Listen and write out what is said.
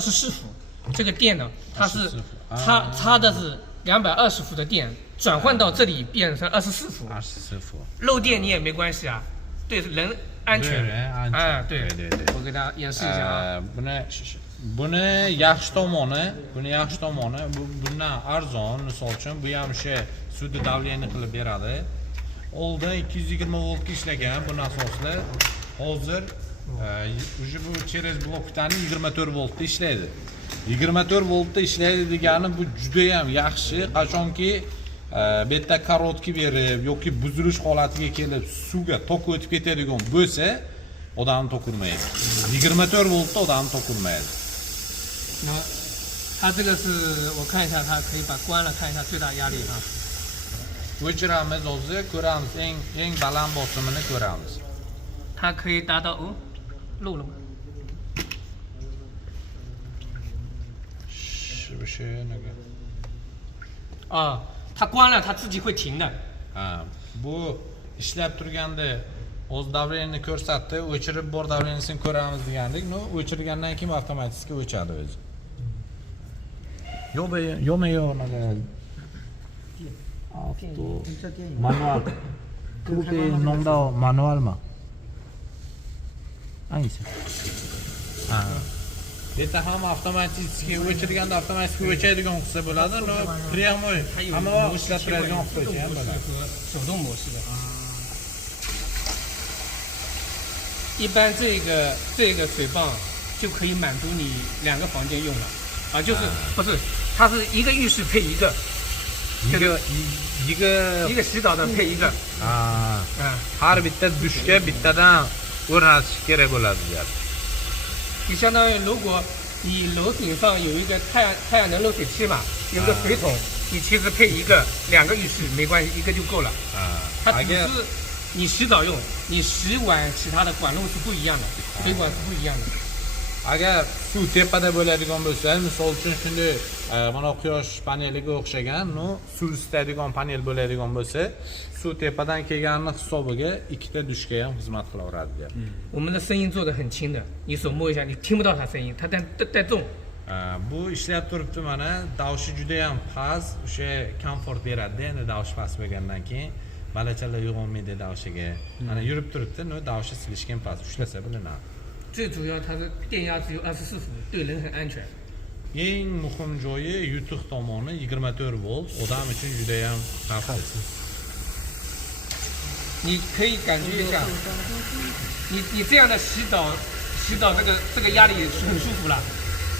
24伏，这个电呢，它是插的是220伏的电，转换到这里变成24伏。24伏。漏电你也没关系啊，对人安全。对人安全。哎，对。对。我给大家演示一下啊。Buni yaxshi tomoni, bundan arzon, misol uchun bu ham o'sha suvda давление qilib beradi. Oldin 220 voltga ishlagan bu nasoslar. Hozir уже bu через blokdan 24 voltda ishlaydi. 24 voltda ishlaydi degani bu juda ham yaxshi, qachonki bu yerda korotki berib yoki buzilish holatiga kelib suvga tok o'tib ketadigan bo'lsa, odamni tok urmaydi. 24 voltda odamni tok urmaydi. 那它这个是我看一下，它可以把关了，看一下最大压力哈。O'chiramiz hozir, ko'ramiz eng baland bosimini ko'ramiz. 它可以达到漏了吗？是不是那个？啊，它关了，它自己会停的。Bu ishlab turganda o'z davleniyani ko'rsatdi, o'chirib bor davleniyasini ko'ramiz degandik. No, o'chirgandan keyin avtomatik o'chadi o'zi. Yo'q, manual. 这个可以弄到 manual 吗？按一下。Bitta ham avtomatik o'chirganda avtomatik o'chadigan qilsa bo'ladi, no прямой hamma ishlab turadigan qilsa ham bo'ladi. 手动模式的。一般这个水泵就可以满足你2个房间用了，啊，就是不是，它是一个浴室配一个，一个洗澡的配一个。Har bitta dushga bittadan o'rnatish kerak bo'ladi deyapti. 你相当于如果你楼顶上有一个太阳能热水器嘛，有个水桶，你其实配2个浴室没关系，一个就够了。它只是你洗澡用，你洗碗其他的管路是不一样的，水管是不一样的。 Agar suv tepada bo'ladigan bo'lsa, misol uchun shunday mana quyosh paneliga o'xshagan, no suv isitadigan panel bo'ladigan bo'lsa, suv tepadan kelganini hisobiga ikkita dushga ham xizmat qilaveradi deyapti. 我们的声音做的很轻的，你手摸一下，你听不到它声音，它带重。 Bu ishlab turibdi mana, davshi juda ham past, o'sha komfort beradi endi davsh past bo'lgandan keyin balachalar uyg'onmaydi davshiga. Mana yurib turibdi, no davshi silishgan past, ushlasa bilinadi. 最主要它的电压只有24伏，对人很安全。 Eng muhim joyi yutuq tomoni 24 volt, odam uchun juda ham xavfsiz. 你可以感觉一下，你这样的洗澡这个压力是很舒服了。